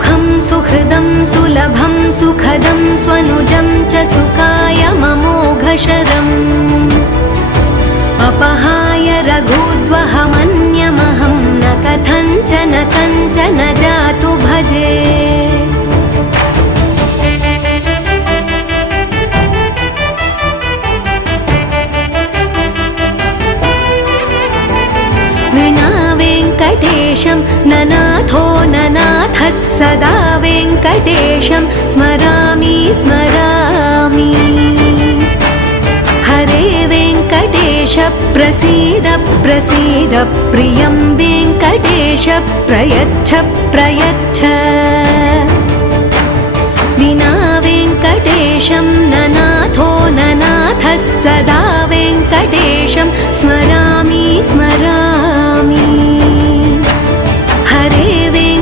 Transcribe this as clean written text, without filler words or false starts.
सुखं सुहृदं सुलभं सुखदं स्वनुजं च सुखाय ममोघशरम् अपहाय रघुद्वहमन्यमहं न कथञ्चन कञ्चन जातु भजे। विना वेङ्कटेशं ननाथो ननाथः सदा वेङ्कटेशं स्मरामि स्मरामि। हरे वेङ्कटेश प्रसीद प्रसीद प्रियं वेङ्कटेश प्रयच्छ प्रयच्छ।